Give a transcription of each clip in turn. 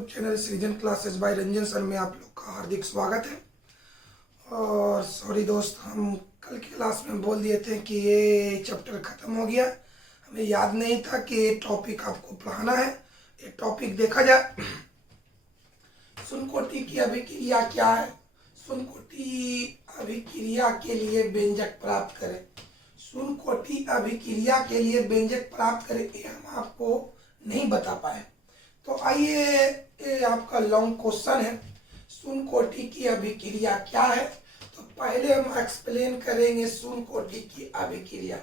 YouTube channel सृजन classes bye Ranjan sir में आप लोग का हार्दिक स्वागत है। और सॉरी दोस्त, हम कल की क्लास में बोल दिए थे कि ये चैप्टर ख़त्म हो गया। हमें याद नहीं था कि ये टॉपिक आपको पढ़ाना है। ये टॉपिक देखा जाए, सुनकोटि की अभिक्रिया क्या है, सुनकोटि अभिक्रिया के लिए व्यंजक प्राप्त करें, सुनकोटि अभिक्रिया के लिए व्यंजक प्राप्त करें, ये हम आपको नहीं बता पाए। तो आइए, ये आपका लॉन्ग क्वेश्चन है, सुनकोटि की अभिक्रिया क्या है। तो पहले हम एक्सप्लेन करेंगे सुनकोटि की अभिक्रिया,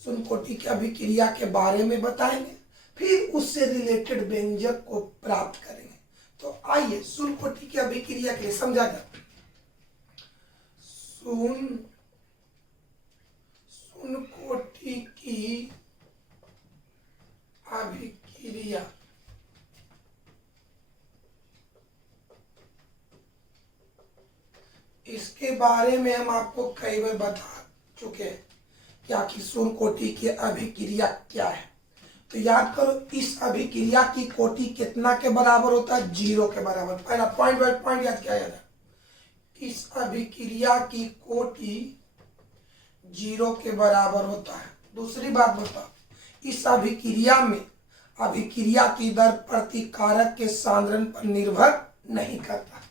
सुनकोटि की अभिक्रिया के बारे में बताएंगे, फिर उससे रिलेटेड व्यंजक को प्राप्त करेंगे। तो आइए सुनकोटि की अभिक्रिया के लिए समझा जाए। सुनकोटि की अभिक्रिया इसके बारे में हम आपको कई बार बता चुके हैं कि आखिर सुनकोटि की अभिक्रिया क्या है। तो याद करो, इस अभिक्रिया की कोटि कितना के बराबर होता है? 0 के बराबर। पहला पॉइंट बाय पॉइंट याद किया जाता है। इस अभिक्रिया की कोटि 0 के बराबर होता है। दूसरी बात बताओ, इस अभिक्रिया में अभिक्रिया की दर प्रतिकारक के सांद्रण पर निर्भर नहीं करता।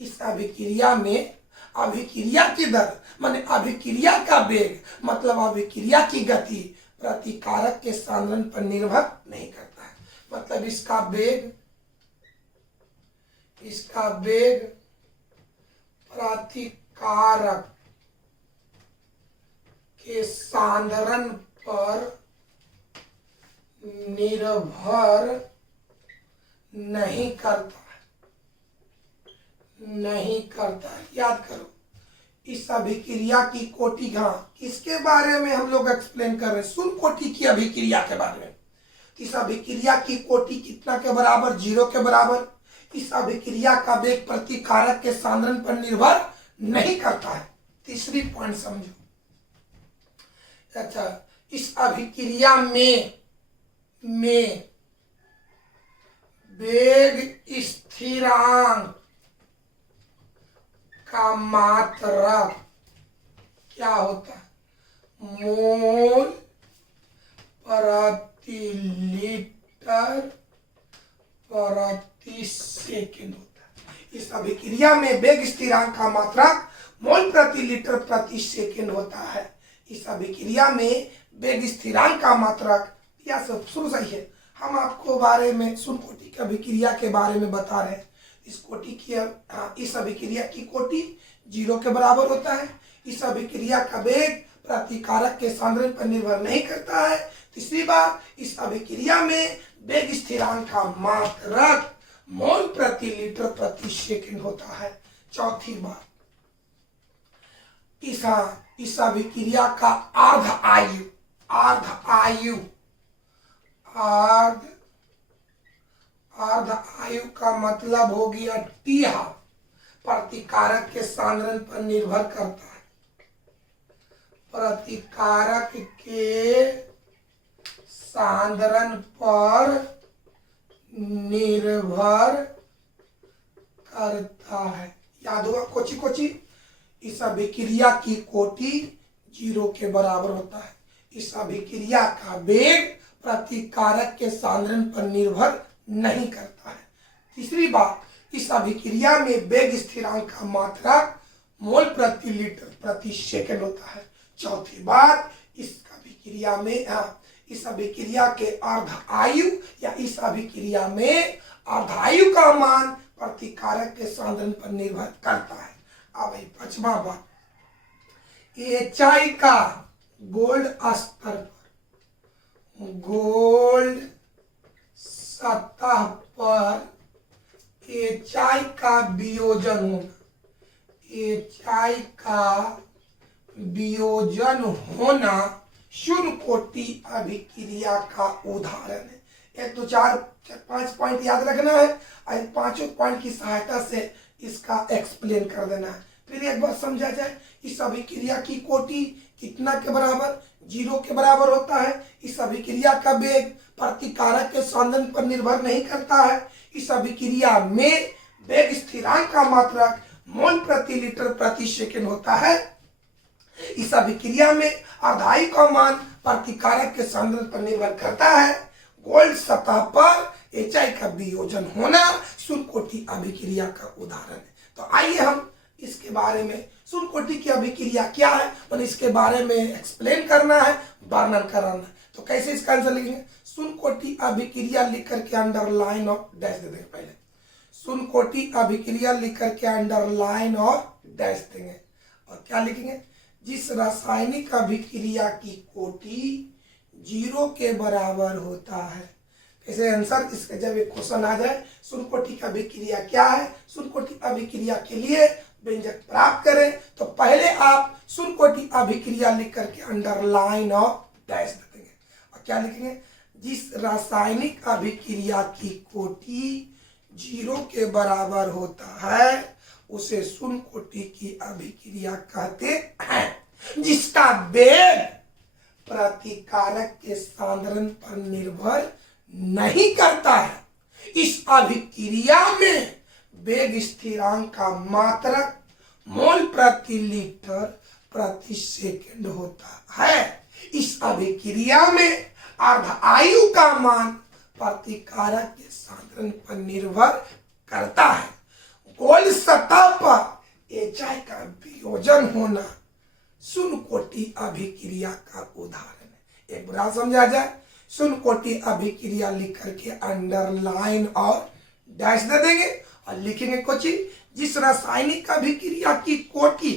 इस अभिक्रिया में अभिक्रिया की दर माने अभिक्रिया का वेग, मतलब अभिक्रिया की गति प्रतिकारक के सांद्रण पर निर्भर नहीं करता है। मतलब इसका वेग प्रतिकारक के सांद्रण पर निर्भर नहीं करता है। याद करो, इस अभिक्रिया की कोटि, हाँ, किसके बारे में हम लोग एक्सप्लेन कर रहे हैं? सुनकोटि की अभिक्रिया के बारे में। इस अभिक्रिया की कोटि कितना के बराबर? 0 के बराबर। इस अभिक्रिया का वेग प्रतिकारक के सांद्रण पर निर्भर नहीं करता है। तीसरी पॉइंट समझो। अच्छा, इस अभिक्रिया में वेग स्थिरांक का मात्रक क्या होता है? मोल प्रति लीटर प्रति सेकंड होता है। इस अभिक्रिया में वेग स्थिरांक का मात्रक मोल प्रति लीटर प्रति सेकंड होता है। इस अभिक्रिया में वेग स्थिरांक का मात्रक, यह सब शुरू सही है। हम आपको बारे में सुनकोटि की अभिक्रिया के बारे में बता रहे हैं। इस अभिक्रिया की कोटि 0 के बराबर होता है। इस अभिक्रिया का वेग प्रतिकारक के सांद्रण पर निर्भर नहीं करता है। तीसरी बात, इस अभिक्रिया में वेग स्थिरांक का मात्रक मोल प्रति लीटर प्रति सेकंड होता है। चौथी बात, इस अभिक्रिया का अर्ध आयु का मतलब हो गया टी हाफ, प्रतिकारक के सांद्रण पर निर्भर करता है। प्रतिकारक के सांद्रण पर निर्भर करता है। याद होगा कोची? इस अभिक्रिया की कोटि 0 के बराबर होता है। इस अभिक्रिया का वेग प्रतिकारक के सांद्रण पर निर्भर नहीं करता है। तीसरी बात, इस अभिक्रिया में वेग स्थिरांक का मात्रक मोल प्रति लीटर प्रति सेकंड होता है। चौथी बात, इस अभिक्रिया के अर्ध आयु या इस अभिक्रिया में अर्धायु का मान प्रतिकारक के सांद्रण पर निर्भर करता है। अब पांचवा बात, एचआई का गोल्ड स्तर पर, गोल्ड सतह पर एचआई का वियोजन होना, एचआई का वियोजन होना सुनकोटि अभिक्रिया का उदाहरण है। 1 2 4 5 पॉइंट याद रखना है और पांचों पॉइंट की सहायता से इसका एक्सप्लेन कर देना है। फिर एक बार समझा जाए इस अभिक्रिया की कोटि कितना के बराबर, 0 के बराबर होता है। इस अभिक्रिया का वेग प्रतिकारक के सांद्रण पर निर्भर नहीं करता है। इस अभिक्रिया में वेग स्थिरांक का मात्रक मोल प्रति लीटर प्रति सेकंड होता है। इस अभिक्रिया में अर्धायु का मान प्रतिकारक के सांद्रण पर निर्भर करता है। गोल्ड सतह पर HI का वियोजन होना शून्यकोटि अभिक्रिया का उदाहरण है। तो आइए हम इसके बारे में, शून्यकोटि की अभिक्रिया क्या है और इसके बारे में एक्सप्लेन करना है, वर्णन कराना है। तो कैसे इसका आंसर लिखेंगे, शून्यकोटि अभिक्रिया लिख करके अंडरलाइन और डैश दे देंगे। पहले शून्यकोटि अभिक्रिया लिख करके अंडरलाइन और डैश देंगे और क्या लिखेंगे, जिस रासायनिक अभिक्रिया की कोटि 0 के बराबर होता है। कैसे आंसर इसका, जब एक क्वेश्चन आ जाए शून्यकोटि की अभिक्रिया क्या है, शून्यकोटि अभिक्रिया के लिए व्यंजक प्राप्त करें, तो पहले आप शून्यकोटि अभिक्रिया लिख करके अंडरलाइन और डैश देंगे और क्या लिखेंगे, जिस रासायनिक अभिक्रिया की कोटि 0 के बराबर होता है उसे शून्यकोटि की अभिक्रिया कहते हैं। जिसका वेग प्रतिकारक के सांद्रण पर निर्भर नहीं करता है। इस अभिक्रिया में वेग स्थिरांक का मात्रक मोल प्रति लीटर प्रति सेकंड होता है। इस अभिक्रिया में अर्धायु का मान प्रतिकारक के सांद्रण पर निर्भर करता है। गोल सतह पर HI का वियोजन होना शून्यकोटि अभिक्रिया का उदाहरण है। एक बार समझा जाए, शून्यकोटि अभिक्रिया लिख करके अंडरलाइन और डैश दे देंगे और लिखेंगे कुछ, जिस रासायनिक अभिक्रिया की कोटि,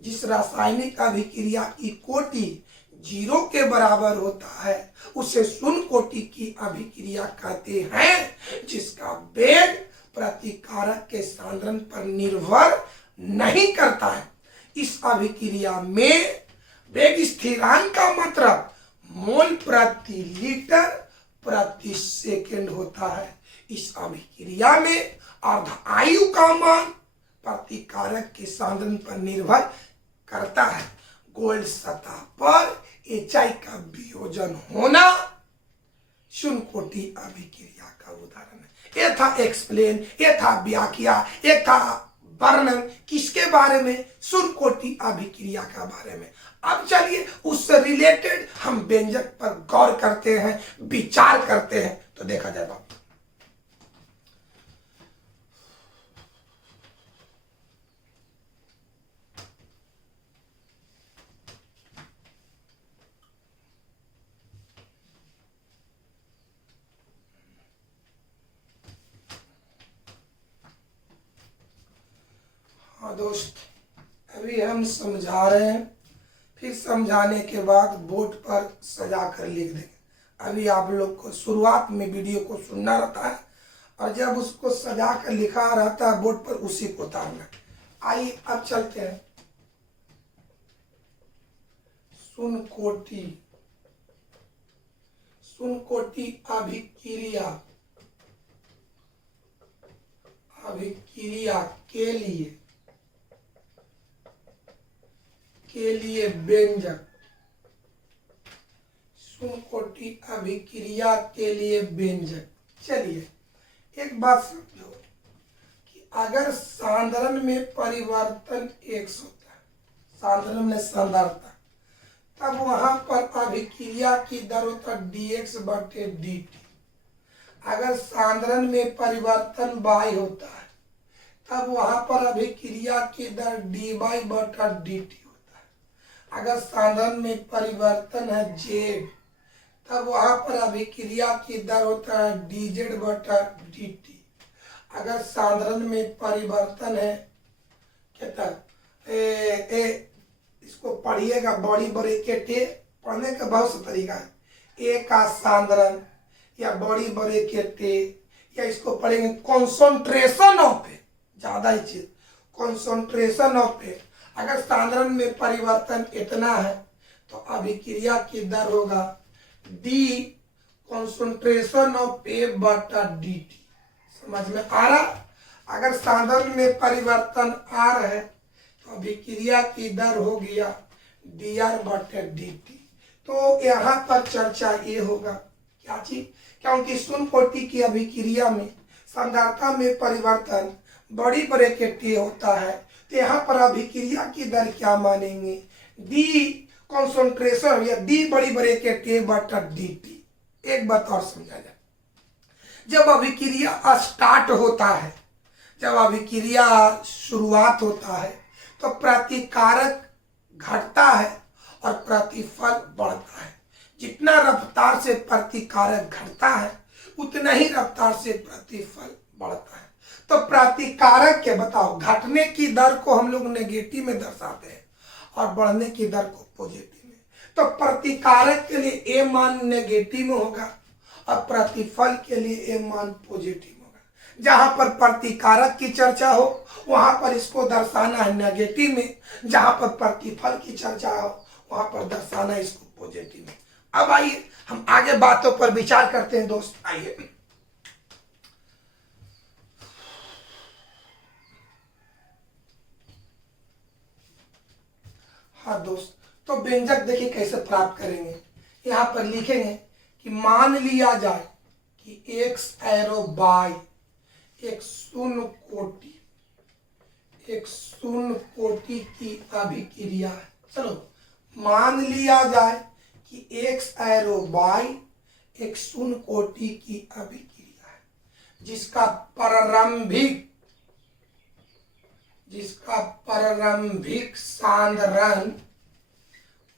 जिस रासायनिक अभिक्रिया की कोटि 0 के बराबर होता है उसे शून्यकोटि की अभिक्रिया कहते हैं। जिसका वेग प्रतिकारक के सांद्रण पर निर्भर नहीं करता है। इस अभिक्रिया में वेग स्थिरांक का मात्रक मोल प्रति लीटर प्रति सेकंड होता है। इस अभिक्रिया में अर्धायु का मान प्रतिकारक के सांद्रण पर निर्भर करता है। गोल्ड सतह पर HI का वियोजन होना शून्यकोटि अभिक्रिया का उदाहरण है। ये था एक्सप्लेन, ये था व्याख्या, ये था वर्णन किसके बारे में, शून्यकोटि अभिक्रिया का बारे में। अब चलिए उससे रिलेटेड हम व्यंजक पर गौर करते हैं, विचार करते हैं, तो देखा जाए बात। हाँ दोस्त, अभी हम समझा रहे हैं, फिर समझाने के बाद बोर्ड पर सजा कर लिख देंगे। अभी आप लोग को शुरुआत में वीडियो को सुनना रहता है और जब उसको सजा कर लिखा रहता है बोर्ड पर, उसी को उतारना। आइए अब चलते हैं। शून्यकोटि, शून्यकोटि अभिक्रिया, अभिक्रिया के लिए व्यंजक, शून्यकोटि अभिक्रिया के लिए व्यंजक। चलिए एक बात समझो कि अगर सांद्रण में परिवर्तन x होता है, सांद्रण में सांद्रता, तब वहां पर अभिक्रिया की दर होता है dx/dt। अगर सांद्रण में परिवर्तन y होता है तब वहां पर अभिक्रिया की दर dy/dt। अगर सांद्रण में परिवर्तन है Z, तब वहां पर अभिक्रिया की दर होता है dz/dt। अगर सांद्रण में परिवर्तन है, कहता इसको पढ़िएगा, बड़ी ब्रैकेट ए, पढ़ने का बहुत सा तरीका है। ए का सांद्रण या बड़ी ब्रैकेट ए, या इसको पढ़ेंगे कॉन्सेंट्रेशन ऑफ ए, ज्यादा ही चीज, कॉन्सेंट्रेशन ऑफ ए। अगर सांद्रण में परिवर्तन इतना है तो अभिक्रिया की दर होगा d कॉन्सेंट्रेशन ऑफ A/dt। समझ में आ रहा? अगर सांद्रण में परिवर्तन R है अभिक्रिया की दर हो गया dr/dt। तो यहाँ पर चर्चा ये होगा क्या चीज, क्योंकि शून्य कोटि की अभिक्रिया में सांद्रता में परिवर्तन बड़ी बड़े के टी होता है, तो यहाँ पर अभिक्रिया की दर क्या मानेंगे, डी कॉन्सेंट्रेशन या डी बड़ी बड़े के टी बटा डी टी। एक बात और समझा जाए, जब अभिक्रिया स्टार्ट होता है, जब अभिक्रिया शुरुआत होता है तो प्रतिकारक घटता है और प्रतिफल बढ़ता है। जितना रफ्तार से प्रतिकारक घटता है उतना ही रफ्तार से प्रतिफल बढ़ता है। तो प्रतिकारक के बताओ घटने की दर को हम लोग नेगेटिव में दर्शाते हैं और बढ़ने की दर को पॉजिटिव में। तो प्रतिकारक के लिए ए मान नेगेटिव में होगा और प्रतिफल के लिए ए मान पॉजिटिव होगा। जहां पर प्रतिकारक की चर्चा हो वहां पर इसको दर्शाना है नेगेटिव में, जहां पर प्रतिफल की चर्चा हो वहां पर दर्शाना है इसको पॉजिटिव में। अब आइए हम आगे बातों पर विचार करते हैं दोस्त। आइए हाँ दोस्त, तो व्यंजक देखिए कैसे प्राप्त करेंगे। यहां पर लिखेंगे कि मान लिया जाए कि एक्स एरो बाई एक शून्य कोटि की अभिक्रिया है। चलो मान लिया जाए कि एक्स एरो बाई एक शून्य कोटि की अभिक्रिया है जिसका प्रारंभिक सांद्रण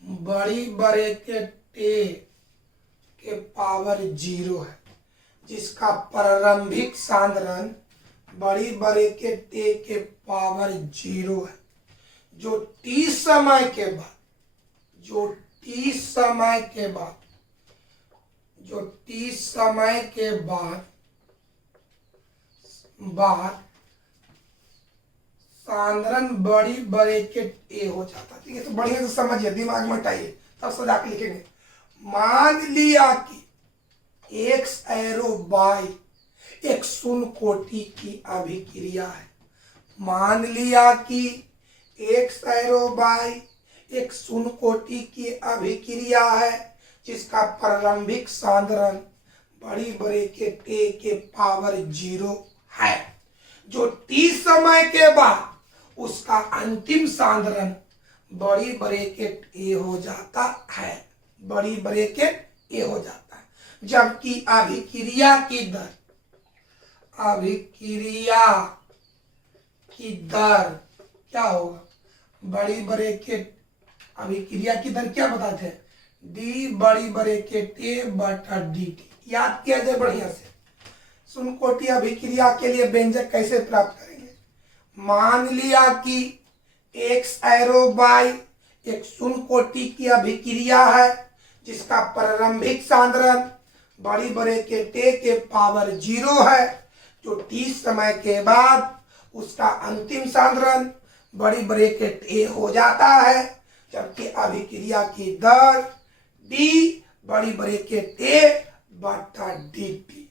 बड़ी बड़े के टे के पावर 0 है, जिसका प्रारंभिक सांद्रण बड़ी बड़े के टे के पावर 0 है, जो टी समय के बाद सांद्रण बड़ी बड़े के ए हो जाता है। ठीक है, तो बढ़िया से समझिए, दिमाग में हटाइए, तब सजा के लिखेंगे। मान लिया कि एक्स एरो बाई एक शून्य कोटि की अभिक्रिया है। मान लिया कि एक्स एरो बाई एक शून्य कोटि की अभिक्रिया है जिसका प्रारंभिक सांद्रण बड़ी बड़े के टे के पावर 0 है, जो टी समय के बाद उसका अंतिम सांद्रण बड़ी बड़े के ए हो जाता है, बड़ी बड़े के ए हो जाता है। जबकि अभिक्रिया की दर क्या होगा, बड़ी बड़े के अभिक्रिया की दर क्या बताते हैं, डी बड़ी बड़े के टे बटा डी टी। याद किया जाए बढ़िया से। शून्य कोटि अभिक्रिया के लिए व्यंजक कैसे प्राप्त करेंगे। मान लिया कि एक्स एरो बाई एक शून्य कोटि की अभिक्रिया है जिसका प्रारंभिक सांद्रण बड़ी बड़े के टे के पावर 0 है, जो टी समय के बाद उसका अंतिम सांद्रण बड़ी बड़े के टे हो जाता है, जबकि अभिक्रिया की दर डी बड़ी बड़े के टे बटा डी टी।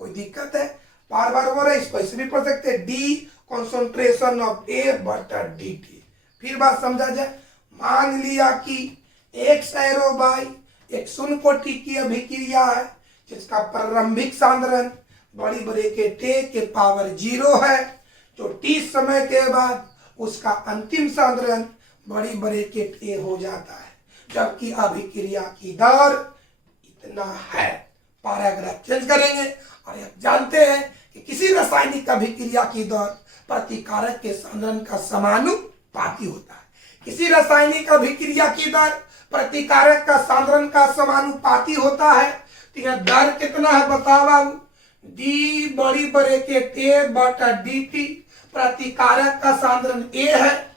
कोई दिक्कत है, बार बार हो रहा है, इसको ऐसे भी पढ़ सकते हैं, डी कॉन्सेंट्रेशन ऑफ ए बटा डी टी। फिर बात समझा जाए। मान लिया कि एक्स एरो बाई एक शून्य कोटि की अभिक्रिया है जिसका प्रारंभिक सांद्रण बड़ी बड़े के टे के पावर 0 है, जो टी समय के बाद उसका अंतिम सांद्रण बड़ी बड़े के टे हो जाता है, जबकि अभिक्रिया की दर इतना है। पैराग्राफ चेंज करेंगे और आप जानते हैं कि किसी रासायनिक अभिक्रिया की दर प्रतिकारक के सांद्रण का समानुपाती होता है। किसी रासायनिक अभिक्रिया की दर प्रतिकारक का सांद्रण का समानुपाती होता है। तो यह दर कितना है बताओ बाबू, डी बड़ी बड़े के टे बटा डी टी। प्रतिकारक का सांद्रण ए है,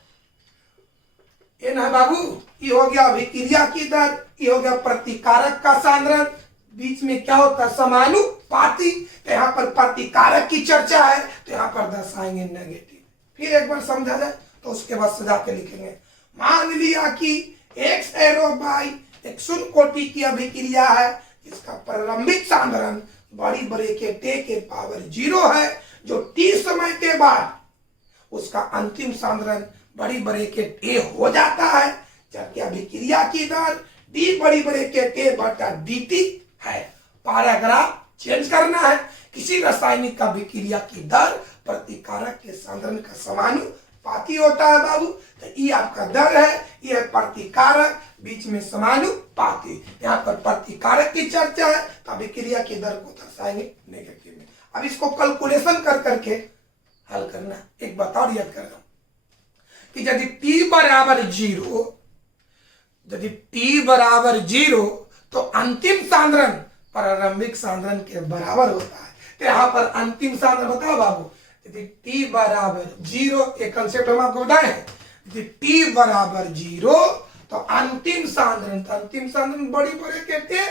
ए ना बाबू, ये हो गया अभिक्रिया की दर, ये हो गया प्रतिकारक का सांद्रण, बीच में क्या होता है समानुपाती। तो यहाँ पर प्रतिकारक की चर्चा है तो यहाँ पर दर्शाएंगे नेगेटिव। फिर एक बार समझा जाए तो उसके बाद सजा के लिखेंगे। मान लिया कि एक्स एरो बाई एक शून्य कोटि की अभिक्रिया है जिसका प्रारंभिक सांद्रण बड़ी बड़े के टे के पावर 0 है, जो टी समय के बाद उसका अंतिम सांद्रण बड़ी ब्रैकेट ए हो जाता है, जबकि अभिक्रिया की दर डी बड़ी ब्रैकेट ए बटा dt है। पैराग्राफ चेंज करना है। किसी रासायनिक अभिक्रिया की दर प्रतिकारक के सांद्रण का समानुपाती होता है बाबू। तो ये आपका दर है, ये प्रतिकारक, बीच में समानुपाती। यहाँ पर प्रतिकारक की चर्चा है, तो अभिक्रिया की दर को दर्शाएंगे नेगेटिव में। अब इसको कैलकुलेशन कर करके हल करना। एक बात और याद कर रहा हूं कि यदि t बराबर 0, यदि t बराबर 0 तो अंतिम सांद्रण प्रारंभिक सांद्रण के बराबर होता है। तो यहाँ पर अंतिम सांद्रण बताओ बाबू, यदि t बराबर 0, एक कंसेप्ट हम आपको बताए हैं, यदि t बराबर 0 तो अंतिम सांद्रण, तो अंतिम सांद्रण बड़ी ब्रैकेट ए,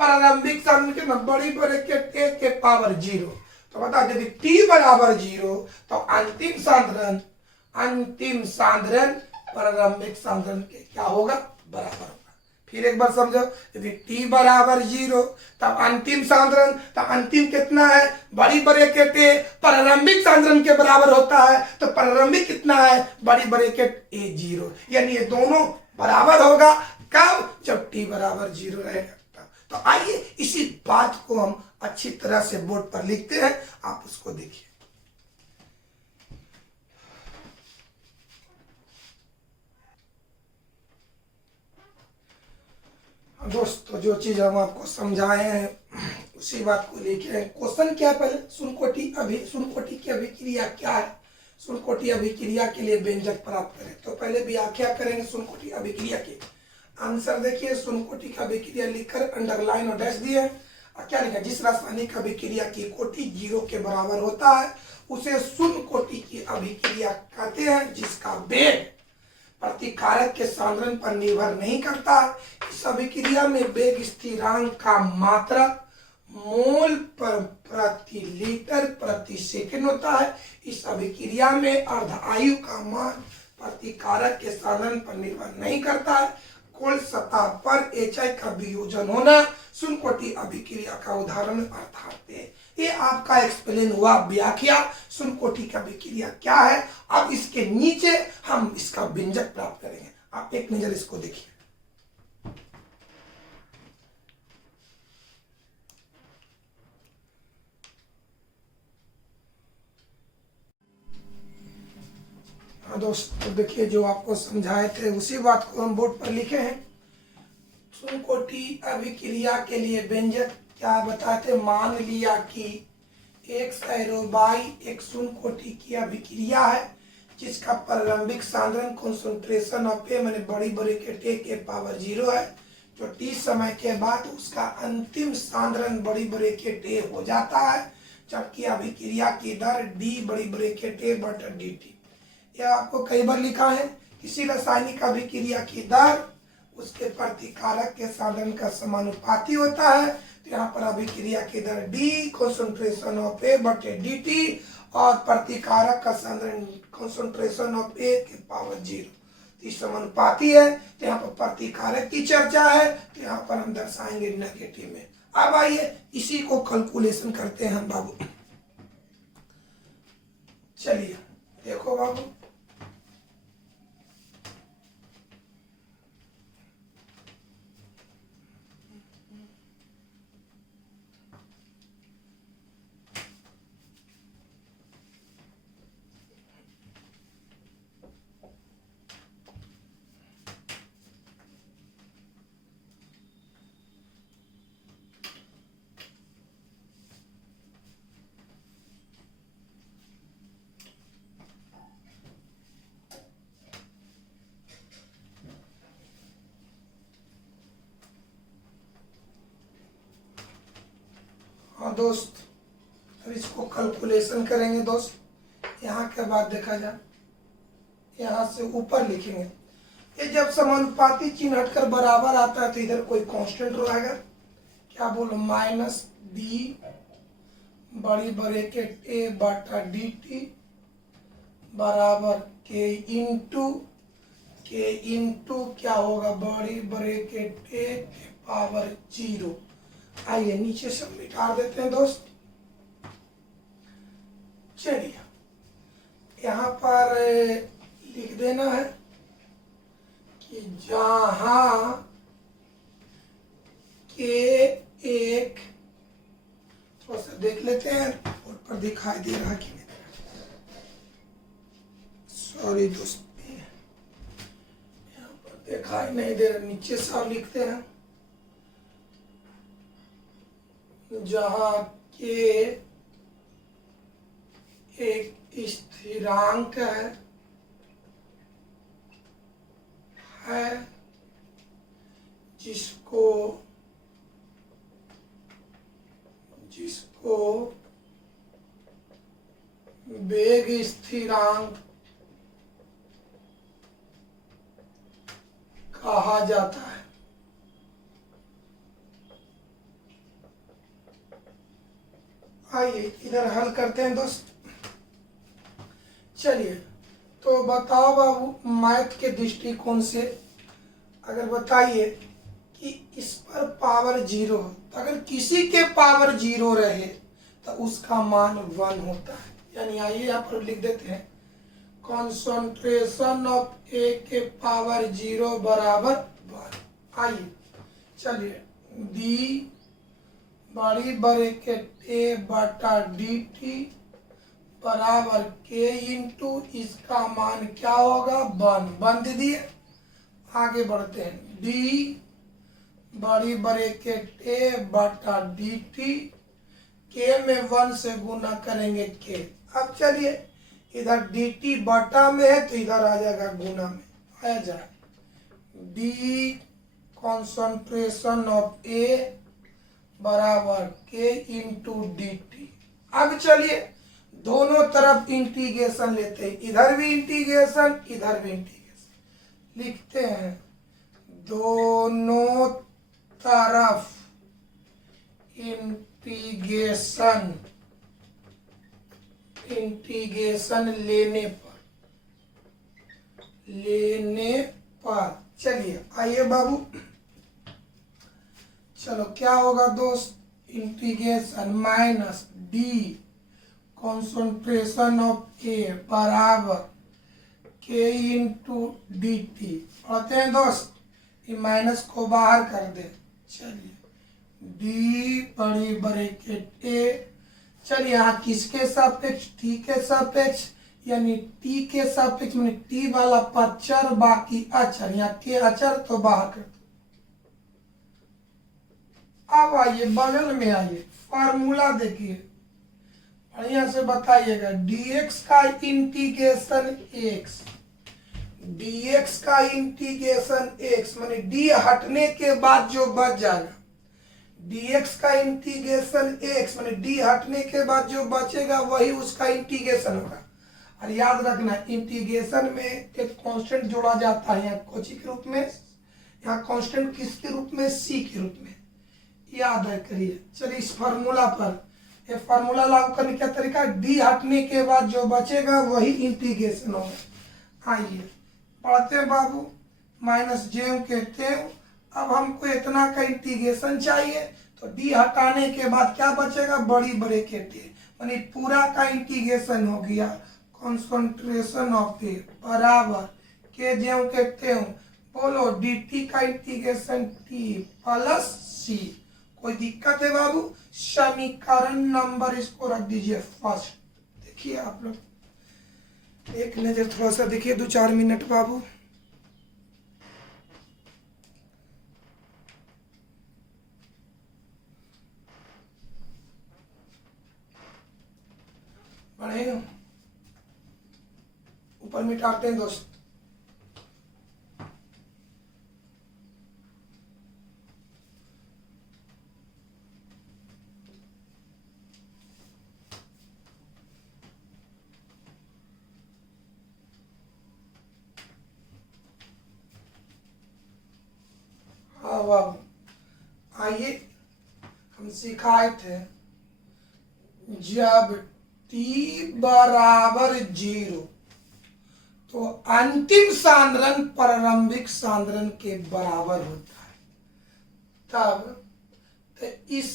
प्रारंभिक सांद्रण के बड़ी ब्रैकेट ए के पावर 0। तो बताओ यदि t बराबर 0 तो अंतिम सांद्रण प्रारंभिक सांद्रण के क्या होगा, बराबर होगा। फिर एक बार समझो, यदि t बराबर 0 तब अंतिम सांद्रण, तब अंतिम कितना है, बड़ी ब्रैकेट ए, प्रारंभिक सांद्रण के बराबर होता है। तो प्रारंभिक कितना है, बड़ी ब्रैकेट ए 0, यानी ये दोनों बराबर होगा। कब, जब t बराबर 0 रहेगा। तो आइए इसी बात को हम अच्छी तरह से बोर्ड पर लिखते हैं, आप उसको देखिए। दोस्तों जो चीज हम आपको समझाए हैं उसी बात को लिखे। क्वेश्चन क्या है, पहले सुनकोटि की अभिक्रिया क्या है, सुनकोटि अभिक्रिया के लिए व्यंजक प्राप्त करें। तो पहले व्याख्या करेंगे सुनकोटि अभिक्रिया की। आंसर देखिए, सुनकोटि का अभिक्रिया लिखकर अंडरलाइन और डैश दिए। क्या लिखा, जिस रासायनिक अभिक्रिया की कोटि 0 के बराबर होता है उसे सुनकोटि की अभिक्रिया कहते हैं, जिसका वेग प्रतिकारक के सांद्रण पर निर्भर नहीं करता। इस अभिक्रिया में वेग स्थिरांक का मात्रक मोल पर प्रति लीटर प्रति सेकंड होता है। इस अभिक्रिया में अर्धायु का मान प्रतिकारक के सांद्रण पर निर्भर नहीं करता है। कुल सतह पर HI का वियोजन होना सुनकोटि अभिक्रिया का उदाहरण अर्थात है। ये आपका एक्सप्लेन हुआ व्याख्या सुनकोटि का अभिक्रिया क्या है। अब इसके नीचे हम इसका व्यंजक प्राप्त करेंगे। आप एक नजर इसको देखिए। हाँ दोस्तों देखिए, जो आपको समझाए थे उसी बात को हम बोर्ड पर लिखे हैं। सुनकोटि अभिक्रिया के लिए व्यंजक क्या बताते, मान लिया कि एक सैरोबाई एक सुनकोटि की अभिक्रिया है जिसका प्रारंभिक सांद्रण कंसंट्रेशन ऑफ ए मैंने बड़ी ब्रैकेट ए के पावर 0 है, जो t समय के बाद उसका अंतिम सांद्रण बड़ी ब्रैकेट ए हो जाता है, जबकि अभिक्रिया की दर d बड़ी ब्रैकेट ए बटा dt। यह आपको कई बार लिखा है। किसी रासायनिक अभिक्रिया की दर उसके प्रतिकारक के सांद्रण का समानुपाती होता है। तो यहाँ पर अभिक्रिया की दर D कंसंट्रेशन ऑफ A बटे dt और प्रतिकारक का सांद्रण कंसंट्रेशन ऑफ A के पावर 0 समानुपाती है। तो यहाँ पर प्रतिकारक की चर्चा है, तो यहाँ पर हम दर्शाएंगे नेगेटिव में। अब आइए इसी को कैलकुलेशन करते हैं बाबू। चलिए देखो बाबू, हाँ दोस्त, अब इसको कैलकुलेशन करेंगे दोस्त। यहाँ के बाद देखा जाए, यहाँ से ऊपर लिखेंगे। ये जब समानुपाती चिन्ह हटकर बराबर आता है तो इधर कोई कांस्टेंट रहेगा, क्या बोलो, माइनस डी बड़ी ब्रैकेट ए बटा डी टी बराबर के इंटू क्या होगा, बड़ी ब्रैकेट ए के पावर 0। आइए नीचे सब मिटा देते हैं दोस्त। चलिए यहाँ पर लिख देना है कि जहां के एक, थोड़ा सा देख लेते हैं बोर्ड पर दिखाई दे रहा कि नहीं, सॉरी दोस्त, यहाँ पर दिखाई नहीं दे रहा, नीचे साफ लिखते हैं। जहां के एक स्थिरांक है जिसको वेग स्थिरांक कहा जाता है। आइए इधर हल करते हैं दोस्त। चलिए तो बताओ बाबू, मैथ के दृष्टिकोण से अगर बताइए कि इस पर पावर 0 हो, तो अगर किसी के पावर 0 रहे तो उसका मान 1 होता है। यानी आइए यहाँ पर लिख देते हैं कॉन्सेंट्रेशन ऑफ ए के पावर 0 बराबर 1। आइए चलिए डी बड़ी ब्रैकेट ए बटा डी टी बराबर के इंटू इसका मान क्या होगा 1। बंद दिए, आगे बढ़ते हैं। डी बड़ी ब्रैकेट ए बटा डी टी, के में 1 से गुना करेंगे के। अब चलिए इधर डी टी बटा में है तो इधर आ जाएगा गुना में, आ जाए डी कॉन्सेंट्रेशन ऑफ ए बराबर के इंटू डी टी। अब चलिए दोनों तरफ इंटीग्रेशन लेते हैं, इधर भी इंटीग्रेशन इधर भी इंटीग्रेशन। लिखते हैं दोनों तरफ इंटीग्रेशन लेने पर चलिए आइए बाबू, चलो क्या होगा दोस्त, integration minus D concentration of A बराबर के इंटू डी टी। पढ़ते हैं दोस्त, ये माइनस को बाहर कर दे। चलिए डी बड़ी ब्रैकेट ए, चलिए यहाँ किसके सापेक्ष, टी के सापेक्ष, यानी टी के सापेक्ष मैंने टी वाला पद चर बाकी अचर, यहाँ के अचर तो बाहर कर दो। अब आइए बगल में आइए, फार्मूला देखिए बढ़िया से बताइएगा। dx का इंटीग्रेशन x, dx का इंटीग्रेशन x माने d हटने के बाद जो बच जाएगा, dx का इंटीग्रेशन x माने d हटने के बाद जो बचेगा वही उसका इंटीग्रेशन होगा। और याद रखना इंटीग्रेशन में एक कांस्टेंट जोड़ा जाता है, यहाँ कोची के रूप में, यहाँ कांस्टेंट किसके रूप में, c के रूप में, याद करिए। चलिए इस फार्मूला पर, ये फार्मूला लागू करने का तरीका, डी हटने के बाद जो बचेगा वही इंटीग्रेशन होगा। आइए पढ़ते हैं बाबू, माइनस जे कहते हैं। अब हमको इतना का इंटीग्रेशन चाहिए तो डी हटाने के बाद क्या बचेगा, बड़ी ब्रैकेट ए, यानी पूरा का इंटीग्रेशन हो गया कॉन्सेंट्रेशन ऑफ ए बराबर के जे कहते हैं, बोलो डी टी का इंटीग्रेशन टी प्लस सी। कोई दिक्कत है बाबू, समीकरण नंबर इसको रख दीजिए फर्स्ट। देखिए आप लोग एक नजर थोड़ा सा देखिए, 2-4 मिनट बाबू। बढ़े ऊपर मिटाते हैं दोस्त। अब आइए हम सिखाए थे, जब t बराबर 0 तो अंतिम सांद्रण प्रारंभिक सांद्रण के बराबर होता है। तब तो इस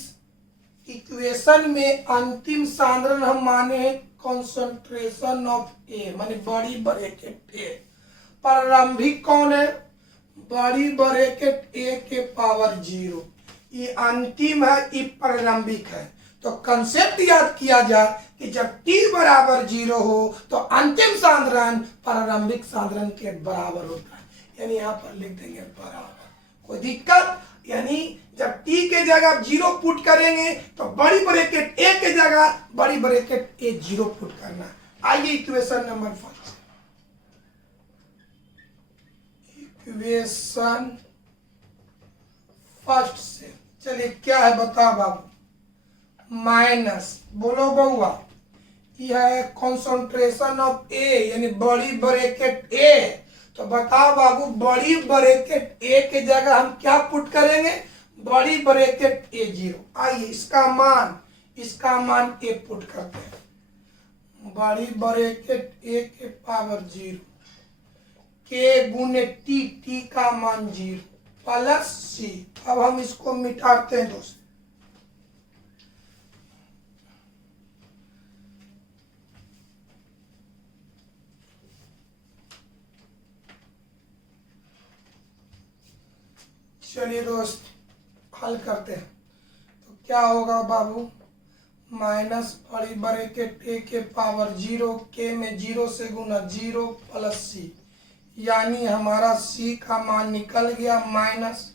इक्वेशन में अंतिम सांद्रण हम माने कॉन्सेंट्रेशन ऑफ ए, माने बड़ी ब्रैकेट ए, प्रारंभिक कौन है? बड़ी ब्रैकेट ए के पावर 0। ये अंतिम है, ये प्रारंभिक है। तो कंसेप्ट याद किया जाए कि जब t बराबर 0 हो तो अंतिम सांद्रण प्रारंभिक सांद्रण के बराबर होता है। यानी यहाँ पर लिख देंगे बराबर। कोई दिक्कत? यानी जब t के जगह 0 पुट करेंगे तो बड़ी ब्रैकेट a के जगह बड़ी ब्रैकेट a 0 पुट करना है। आइए इक्वेशन नंबर 5, इक्वेशन फर्स्ट से। चलिए क्या है बताओ बाबू। माइनस, बोलो बउआ, यह है कॉन्सेंट्रेशन ऑफ ए यानी बड़ी ब्रैकेट ए। तो बताओ बाबू, बड़ी ब्रैकेट ए के जगह हम क्या पुट करेंगे? बड़ी ब्रैकेट ए 0। आइए इसका मान ए पुट करते हैं। बड़ी ब्रैकेट ए के पावर 0 के गुने टी का मान 0 प्लस सी। अब हम इसको मिटाते हैं दोस्त। चलिए दोस्त हल करते हैं। तो क्या होगा बाबू? माइनस बड़ी ब्रैकेट ए के पावर 0 के में 0 से गुना 0 प्लस सी, यानी हमारा सी का मान निकल गया माइनस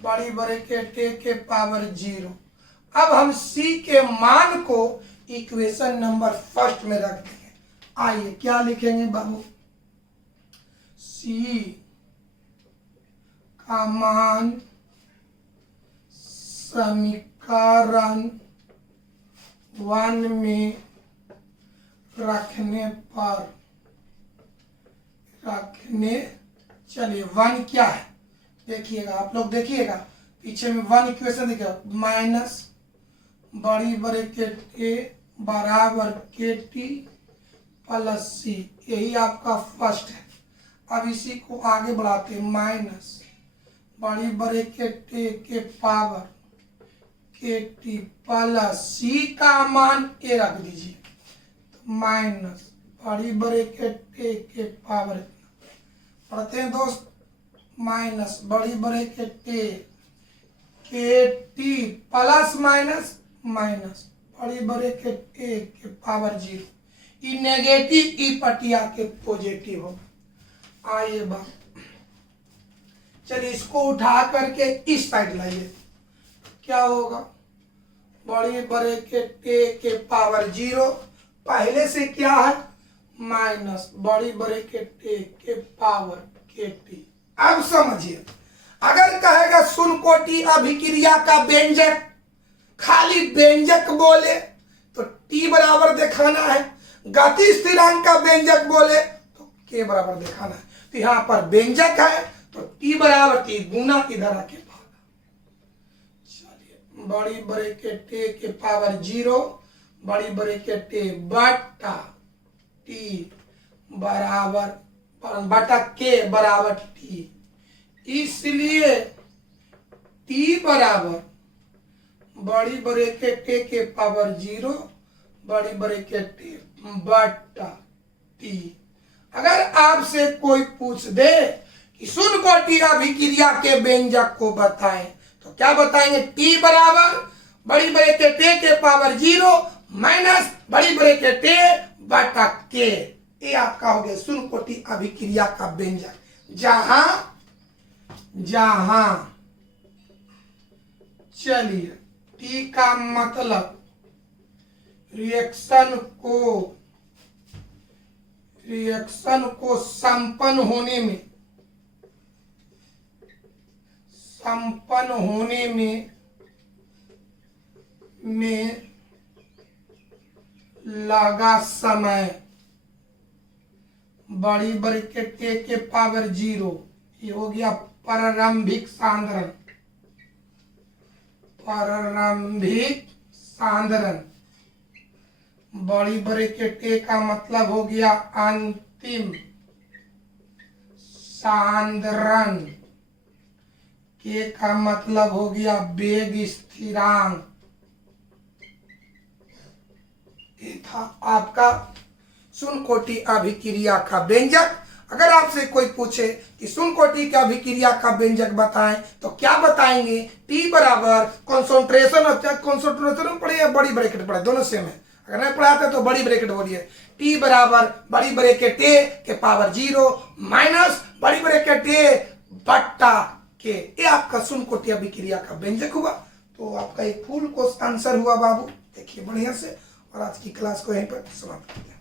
बड़ी ब्रैकेट ए के पावर 0। अब हम सी के मान को इक्वेशन नंबर फर्स्ट में रख देंगे। आइए क्या लिखेंगे बाबू? सी का मान समीकरण 1 में चलिए 1 क्या है देखिएगा, आप लोग देखिएगा पीछे में 1 इक्वेशन देखिएगा। माइनस बड़ी ब्रैकेट ए बराबर के टी प्लस सी, यही आपका फर्स्ट है। अब इसी को आगे बढ़ाते हैं। माइनस बड़ी ब्रैकेट ए के पावर के टी प्लस सी का मान ए रख दीजिए। तो माइनस बड़ी ब्रैकेट ए के पावर, पढ़ते हैं दोस्त, माइनस बड़ी ब्रैकेट ए के टी प्लस माइनस बड़ी ब्रैकेट ए के पावर 0। ई नेगेटिव, ई पटिया के पॉजिटिव होगा। आइए बात, चलिए इसको उठा करके इस साइड लाइए। क्या होगा? बड़ी ब्रैकेट ए के पावर 0 पहले से क्या है? माइनस बड़ी ब्रैकेट ए के पावर के टी। अब समझिए, अगर कहेगा शून्यकोटि अभिक्रिया का व्यंजक, खाली व्यंजक बोले तो टी बराबर दिखाना है, गति स्थिरांक का व्यंजक बोले तो के बराबर दिखाना है। तो यहाँ पर व्यंजक है तो टी बराबर टी गुना इधर आके भागा। चलिए बड़ी ब्रैकेट ए के पावर 0 बड़ी ब्रैकेट ए बटा टी बराबर बटा के बराबर टी, इसलिए टी बराबर बड़ी ब्रैकेट ए के पावर 0 बड़ी ब्रैकेट ए बटा टी। अगर आपसे कोई पूछ दे कि शून्यकोटि अभिक्रिया के व्यंजक को बताएं तो क्या बताएंगे? टी बराबर बड़ी ब्रैकेट ए के पावर 0 माइनस बड़ी ब्रैकेट ए बटा के। ये आपका हो गया शून्यकोटि अभिक्रिया का व्यंजक। जहां चलिए टी का मतलब रिएक्शन को संपन्न होने में लगा समय बड़ी ब्रैकेट ए के पावर 0, ये हो गया प्रारंभिक सांद्रण। बड़ी ब्रैकेट ए का मतलब हो गया अंतिम सांद्रण, के का मतलब हो गया वेग स्थिरांक। ये था आपका शून्यकोटि अभिक्रिया का व्यंजक। अगर आपसे कोई पूछे कि शून्य कोटि की अभिक्रिया का व्यंजक बताएं तो क्या बताएंगे? टी बराबर कॉन्सेंट्रेशन में पढ़े या बड़ी ब्रैकेट पढ़े, दोनों सेम है। अगर नहीं पढ़ाते तो बड़ी ब्रैकेट बोलिए, टी बराबर बड़ी ब्रैकेट ए के पावर 0 माइनस बड़ी ब्रैकेट ए बट्टा के। ये आपका शून्य कोटि अभिक्रिया का व्यंजक हुआ। तो आपका एक फुल कोर्स आंसर हुआ बाबू, देखिए बढ़िया से। और आज की क्लास को यहीं पर समाप्त करते हैं।